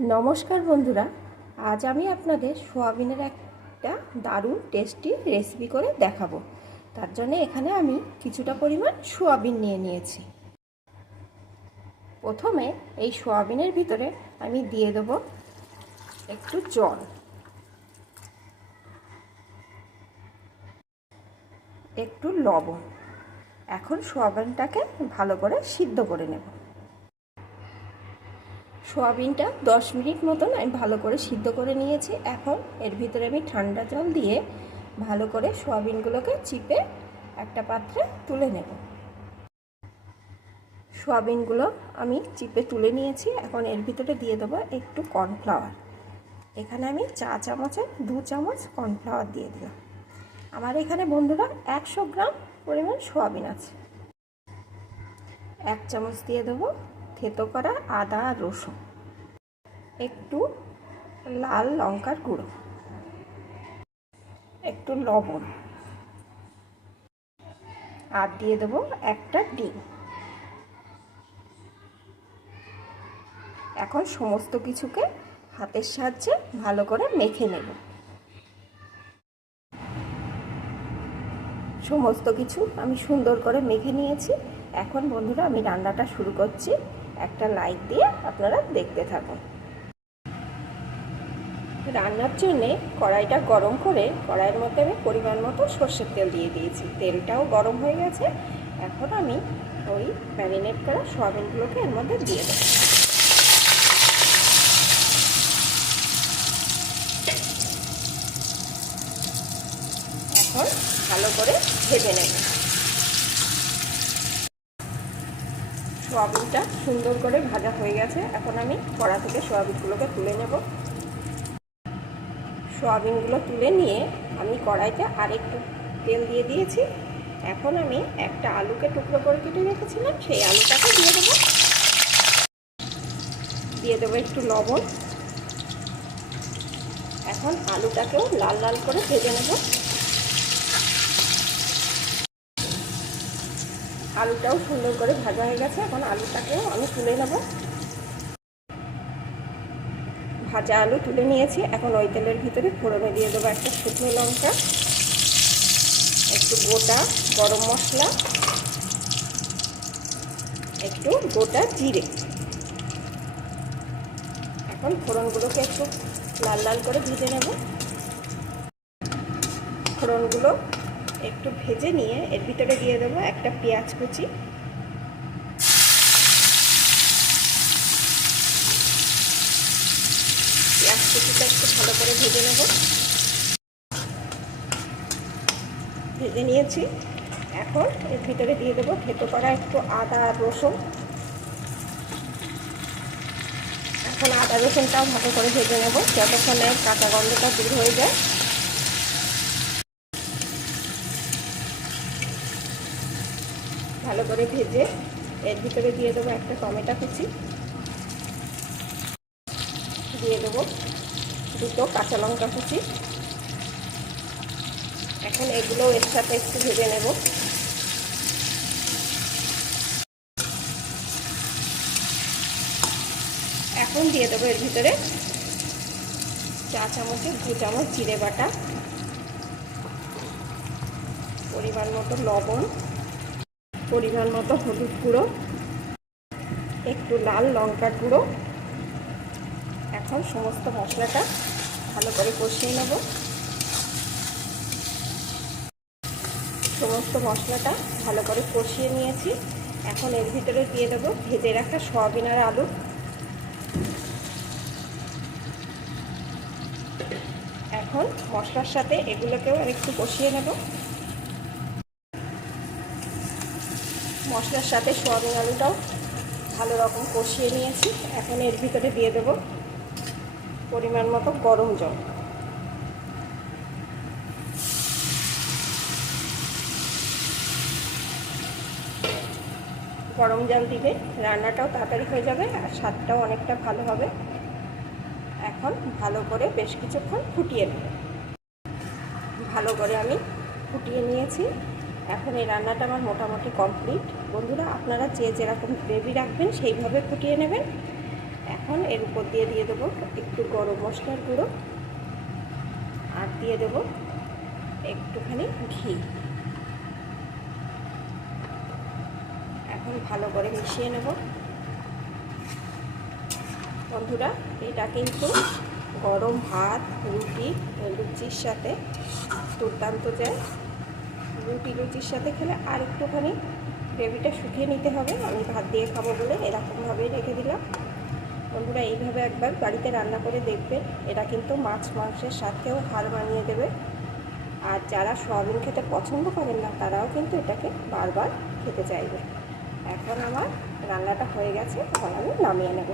নমস্কার বন্ধুরা, আজ আমি আপনাদের সোয়াবিনের একটা দারুণ টেস্টি রেসিপি করে দেখাবো। তার জন্য এখানে আমি কিছুটা পরিমাণ সোয়াবিন নিয়ে নিয়েছি। প্রথমে এই সোয়াবিনের ভিতরে আমি দিয়ে দেবো একটু জল। একটু লবণ। এখন সোয়াবিনটাকে ভালো করে সিদ্ধ করে নেব। সোয়াবিনটা দশ মিনিট মতন আমি ভালো করে সিদ্ধ করে নিয়েছি। এখন এর ভিতরে আমি ঠান্ডা জল দিয়ে ভালো করে সোয়াবিনগুলোকে চিপে একটা পাত্রে তুলে নেব। সোয়াবিনগুলো আমি চিপে তুলে নিয়েছি। এখন এর ভিতরে দিয়ে দেবো একটু কর্নফ্লাওয়ার। এখানে আমি চা চামচে দু চামচ কর্নফ্লাওয়ার দিয়ে দিলাম। আমার এখানে বন্ধুরা একশো গ্রাম পরিমাণ সোয়াবিন আছে। এক চামচ দিয়ে দেবো থেতো করা আদা আর রসুন। একটু লাল লঙ্কার গুঁড়ো। একটু লবণ। আর দিয়ে দেবো একটা ডিম। এখন সমস্ত কিছুকে হাতের সাহায্যে ভালো করে মেখে নেব। সমস্ত কিছু আমি সুন্দর করে মেখে নিয়েছি। এখন বন্ধুরা আমি রান্নাটা শুরু করছি। একটা লাইট দিয়ে আপনারা দেখতে থাকুন। রান্নার জন্যে কড়াইটা গরম করে, কড়াইয়ের মধ্যে আমি পরিমাণ মতো সর্ষের তেল দিয়ে দিয়েছি। তেলটাও গরম হয়ে গেছে। এখন আমি ওই ম্যারিনেট করা সোয়াবিনগুলোকে এর মধ্যে দিয়ে দেবো। এখন ভালো করে ভেজে নেব। সোয়াবিনটা সুন্দর করে ভাজা হয়ে গেছে। এখন আমি কড়া থেকে সোয়াবিনগুলোকে তুলে নেব। সোয়াবিনগুলো তুলে নিয়ে আমি কড়াইতে আরেকটু তেল দিয়ে দিয়েছি। এখন আমি একটা আলুকে টুকরো করে কেটে রেখেছিলাম, সেই আলুটাকে দিয়ে দেবো। দিয়ে দেবো একটু লবণ। এখন আলুটাকেও লাল লাল করে ভেজে নেব। আলুটাও সুন্দর করে ভাজা হয়ে গেছে, এখন আলুটাকেও আমি তুলে নেব। ভাজা আলু তুলে নিয়েছি, এখন ওই তেলের ভিতরে ফোড়নে দিয়ে দেবো একটা শুকনো লঙ্কা, একটু গোটা গরম মশলা, একটু গোটা জিরে। এখন ফোড়নগুলোকে একটু লাল লাল করে ভেজে নেব। ফোড়নগুলো একটু ভেজে নিয়ে এর ভিতরে দিয়ে দেবো একটা পেঁয়াজ কুচি। পেঁয়াজ কুচিটা একটু ভালো করে ভেজে নেব। ভেজে নিয়েছি। এখন এর ভিতরে দিয়ে দেবো থেতো করা একটু আদা রসুন। এখন আদা রসুনটাও ভালো করে ভেজে নেব, যতক্ষণে কাঁচা গন্ধটা দূর হয়ে যায়। ভালো করে ভেজে এর ভিতরে দিয়ে দেবো একটা টমেটো কুচি। দিয়ে দেবো দুটো কাঁচা লঙ্কা কুচি। এখন এগুলো এর সাথে একটু ভেজে নেব। এখন দিয়ে দেবো এর ভিতরে চা চামচের দু চামচ জিরে বাটা, পরিমাণ মতো লবণ। পরিমাণ মতো হলুদ গুঁড়ো, একটু লাল লঙ্কার গুঁড়ো। এখন সমস্ত মশলাটা ভালো করে কষিয়ে নেব। সমস্ত মশলাটা ভালো করে কষিয়ে নিয়েছি। এখন এর ভিতরে দিয়ে দেবো ভেজে রাখা সয়াবিন আর আলু। এখন মশলার সাথে এগুলোকেও একটু কষিয়ে নেব। মশলার সাথে সোয়াবিন আলুটাও ভালো রকম কষিয়ে নিয়েছি। এখন এর ভিতরে দিয়ে দেব পরিমাণ মতো গরম জল। গরম জল দিলে রান্নাটাও তাড়াতাড়ি হয়ে যাবে আর স্বাদটাও অনেকটা ভালো হবে। এখন ভালো করে বেশ কিছুক্ষণ ফুটিয়ে নেব। ভালো করে আমি ফুটিয়ে নিয়েছি। এখন এই রান্নাটা আমার মোটামুটি কমপ্লিট। বন্ধুরা, আপনারা যে যেরকম গ্রেভি রাখবেন, সেইভাবে ফুটিয়ে নেবেন। এখন এর উপর দিয়ে দিয়ে দেবো একটু গরম মশলার গুঁড়ো আর দিয়ে দেবো একটুখানি ঘি। এখন ভালো করে মিশিয়ে নেব। বন্ধুরা, এটা কিন্তু গরম ভাত, রুটি লুচির সাথে দুর্দান্ত যায়। রুটি লুচির সাথে খেলে আর একটুখানি গ্রেভিটা শুকিয়ে নিতে হবে। আমি ভাত দিয়ে খাব বলে এরকমভাবেই রেখে দিলাম। বন্ধুরা, এইভাবে একবার বাড়িতে রান্না করে দেখবেন এটা কিন্তু মাছ, মাংসের সাথেও হার মানিয়ে দেবে। আর যারা সোয়াবিন খেতে পছন্দ করেন না, তারাও কিন্তু এটাকে বারবার খেতে চাইবে। এখন আমার রান্নাটা হয়ে গেছে, এখন আমি নামিয়ে নেব।